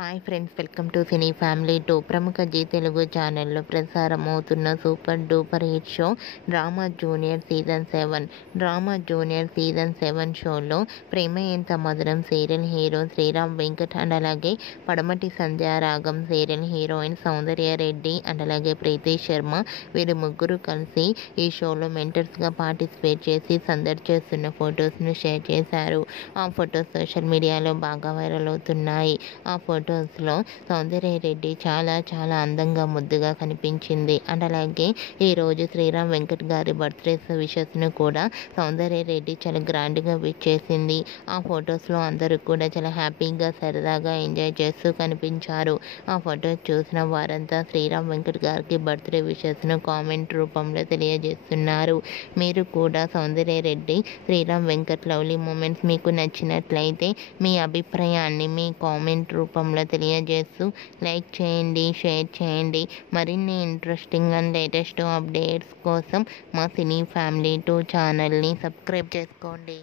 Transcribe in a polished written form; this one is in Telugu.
Hi friends, welcome to cine family 2. ప్రముఖ జీ తెలుగు ఛానల్లో ప్రసారమవుతున్న super duper hit show drama junior season 7. Drama junior season 7 షోలో Prema Entha Madhuram serial hero Sriram Venkat and అలాగే Padamati Sandhyaragam serial heroine Soundarya Reddy and అలాగే ప్రీతి శర్మ వీరు ముగ్గురు కలిసి ఈ షోలో మెంటర్స్గా పార్టిసిపేట్ చేసి సందడి చేస్తున్న ఫొటోస్ను షేర్ చేశారు. ఆ ఫొటోస్ సోషల్ మీడియాలో బాగా వైరల్ అవుతున్నాయి. ఆ ఫొటోస్లో సౌందర్య రెడ్డి చాలా అందంగా ముద్దుగా కనిపించింది. అండ్ అలాగే ఈరోజు శ్రీరామ్ వెంకట్ గారి బర్త్డే విషెస్ను కూడా సౌందర్య రెడ్డి చాలా గ్రాండ్గా విష్ చేసింది. ఆ ఫొటోస్లో అందరూ కూడా చాలా హ్యాపీగా సరదాగా ఎంజాయ్ చేస్తూ కనిపించారు. ఆ ఫొటోస్ చూసిన వారంతా శ్రీరామ్ వెంకట్ గారికి బర్త్డే విషెస్ను కామెంట్ రూపంలో తెలియజేస్తున్నారు. మీరు కూడా సౌందర్య రెడ్డి శ్రీరామ్ వెంకట్ లవ్లీ మూమెంట్స్ మీకు నచ్చినట్లయితే మీ అభిప్రాయాన్ని మీ కామెంట్ రూపంలో తెలియజేస్తూ లైక్ చేయండి, షేర్ చేయండి. మరిన్ని ఇంట్రెస్టింగ్ అండ్ లేటెస్ట్ అప్డేట్స్ కోసం మా సినీ ఫ్యామిలీ 2 ఛానల్ని సబ్స్క్రైబ్ చేసుకోండి.